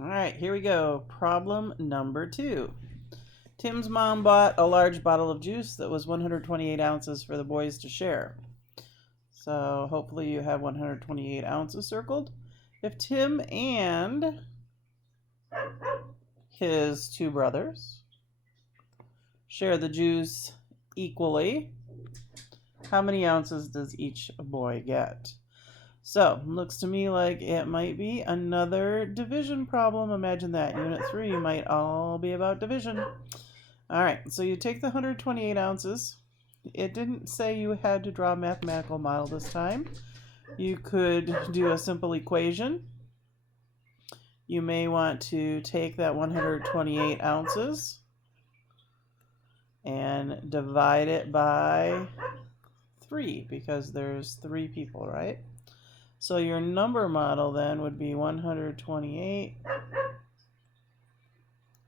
All right, here we go. Problem number 2. Tim's mom bought a large bottle of juice that was 128 ounces for the boys to share. So hopefully you have 128 ounces circled. If Tim and his 2 brothers share the juice equally, how many ounces does each boy get? So, looks to me like it might be another division problem. Imagine that. Unit 3 might all be about division. All right, so you take the 128 ounces. It didn't say you had to draw a mathematical model this time. You could do a simple equation. You may want to take that 128 ounces and divide it by 3 because there's 3 people, right? So your number model then would be 128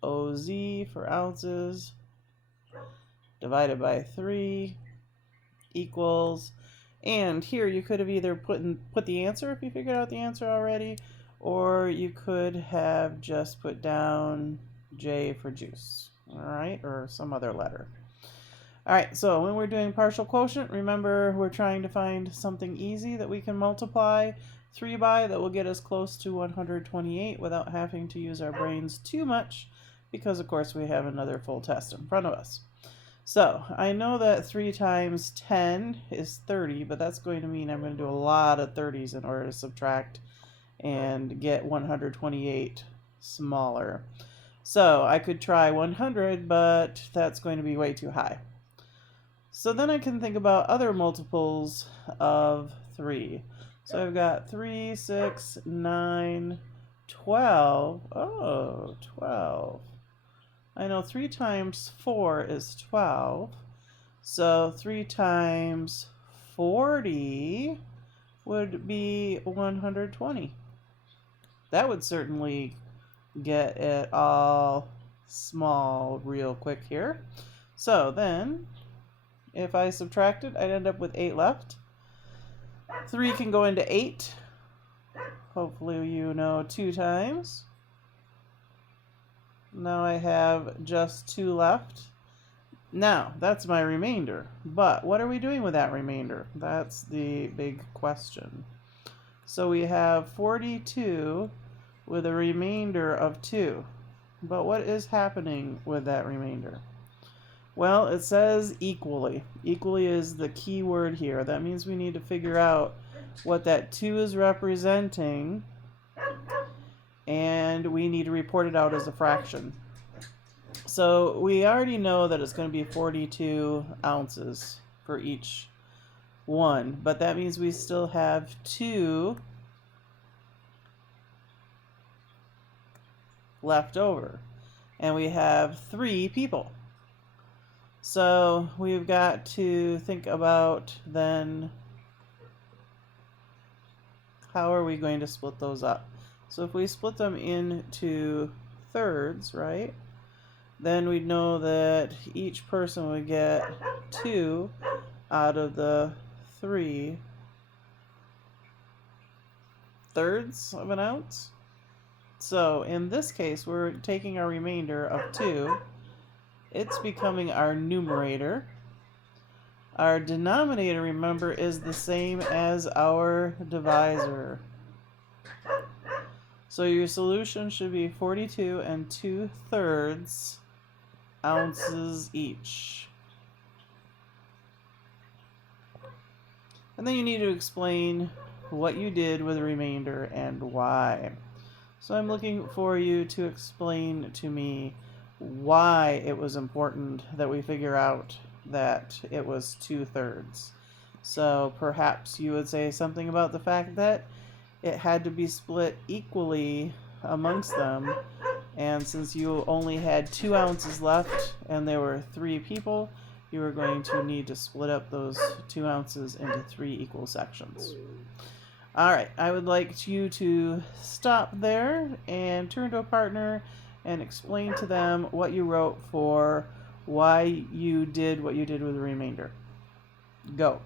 OZ for ounces divided by 3 equals, and here you could have either put the answer if you figured out the answer already, or you could have just put down J for juice, all right, or some other letter. All right, so when we're doing partial quotient, remember we're trying to find something easy that we can multiply 3 by that will get us close to 128 without having to use our brains too much because, of course, we have another full test in front of us. So I know that 3 times 10 is 30, but that's going to mean I'm going to do a lot of 30s in order to subtract and get 128 smaller. So I could try 100, but that's going to be way too high. So then I can think about other multiples of 3. So I've got 3, 6, 9, 12. Oh, 12. I know 3 times 4 is 12. So 3 times 40 would be 120. That would certainly get it all small real quick here. So then, if I subtracted, I'd end up with 8 left. 3 can go into 8. Hopefully you know 2 times. Now I have just 2 left. Now, that's my remainder. But what are we doing with that remainder? That's the big question. So we have 42 with a remainder of 2. But what is happening with that remainder? Well, it says equally. Equally is the key word here. That means we need to figure out what that 2 is representing, and we need to report it out as a fraction. So we already know that it's going to be 42 ounces for each one, but that means we still have 2 left over, and we have 3 people. So we've got to think about then how are we going to split those up. So if we split them into thirds, right, then we'd know that each person would get 2 out of the 3 thirds of an ounce. So in this case, we're taking our remainder of 2. It's becoming our numerator. Our denominator, remember, is the same as our divisor. So your solution should be 42 and 2/3 ounces each. And then you need to explain what you did with the remainder and why. So I'm looking for you to explain to me why it was important that we figure out that it was 2/3. So perhaps you would say something about the fact that it had to be split equally amongst them, and since you only had 2 ounces left and there were 3 people, you were going to need to split up those 2 ounces into 3 equal sections. Alright, I would like you to stop there and turn to a partner and explain to them what you wrote for why you did what you did with the remainder. Go.